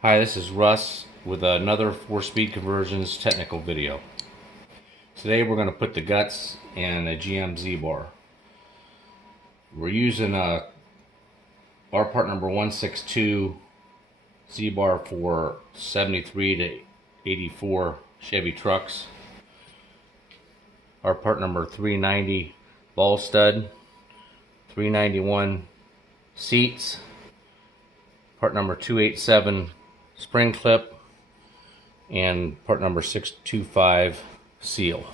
Hi, this is Russ with another 4-speed conversions technical video. Today we're going to put the guts in a GM Z-bar. We're using our part number 162 Z-bar for 73 to 84 Chevy trucks. Our part number 390 ball stud, 391 seats, part number 287 spring clip, and part number 625 seal.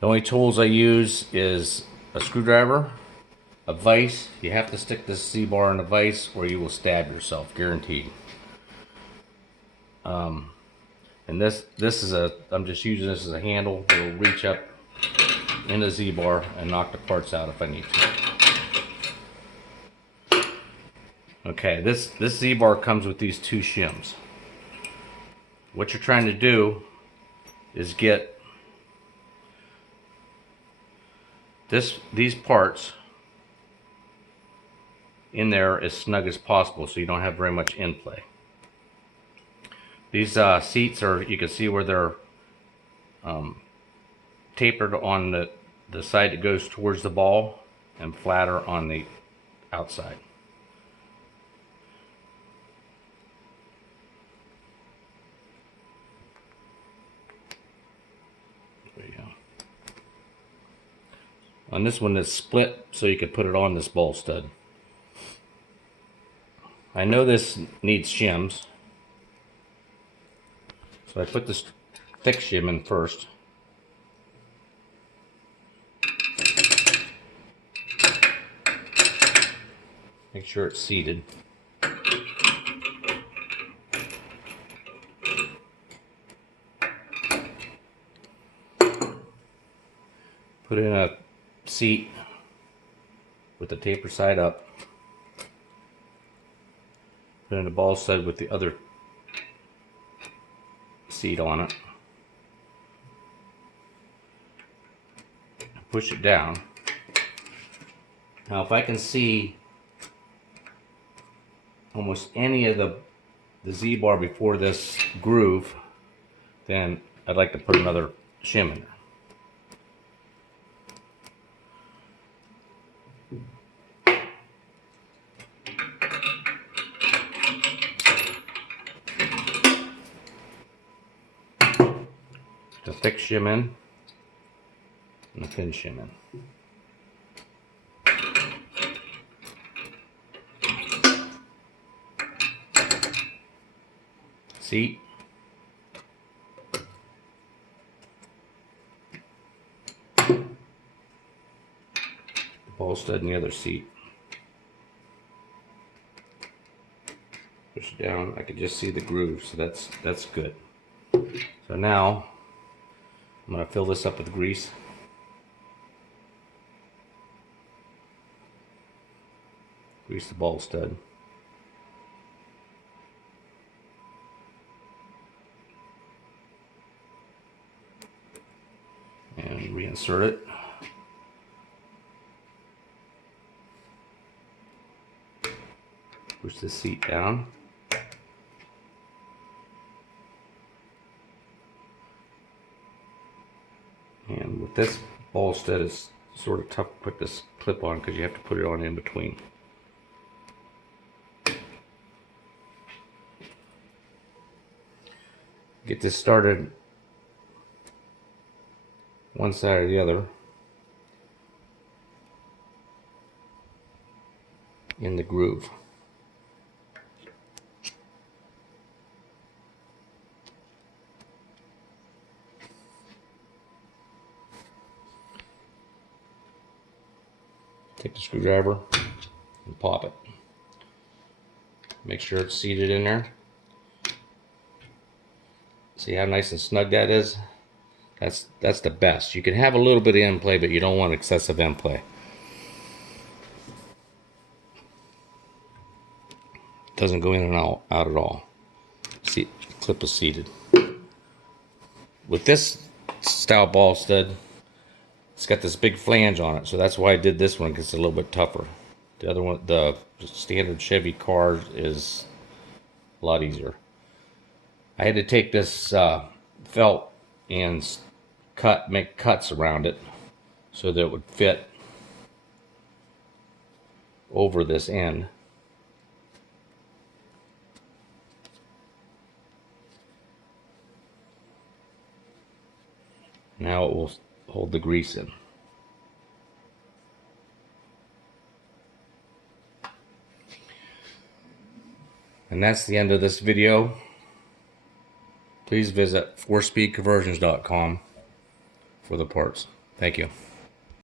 The only tools I use is a screwdriver, a vise. You have to stick this Z-bar in a vise or you will stab yourself, guaranteed. And this is I'm just using this as a handle that will reach up in the Z-bar and knock the parts out if I need to. Okay, this Z-bar comes with these two shims. What you're trying to do is get these parts in there as snug as possible so you don't have very much in play. These seats are, you can see where they're tapered on the side that goes towards the ball and flatter on the outside. There you go. On this one, it's split so you can put it on this ball stud. I know this needs shims, so I put this thick shim in first. Make sure it's seated. Put in a seat with the taper side up. Put in a ball stud with the other seat on it. Push it down. Now if I can see almost any of the Z-bar before this groove, then I'd like to put another shim in there. The thick shim in and the thin shim in. Seat. The ball stud in the other seat. Push it down. I can just see the groove, so that's good. So now I'm going to fill this up with grease. Grease the ball stud. And reinsert it. Push the seat down. And with this ball stud, it's sort of tough to put this clip on because you have to put it on in between. Get this started one side or the other in the groove. Take the screwdriver and pop it. Make sure it's seated in there. See how nice and snug that is? That's the best. You can have a little bit of end play, but you don't want excessive end play. Doesn't go in and out at all. See, clip is seated. With this style ball stud, it's got this big flange on it, so that's why I did this one, because it's a little bit tougher. The other one, the standard Chevy car, is a lot easier. I had to take this felt and make cuts around it so that it would fit over this end. Now it will hold the grease in. And that's the end of this video. Please visit 4speedconversions.com for the parts. Thank you.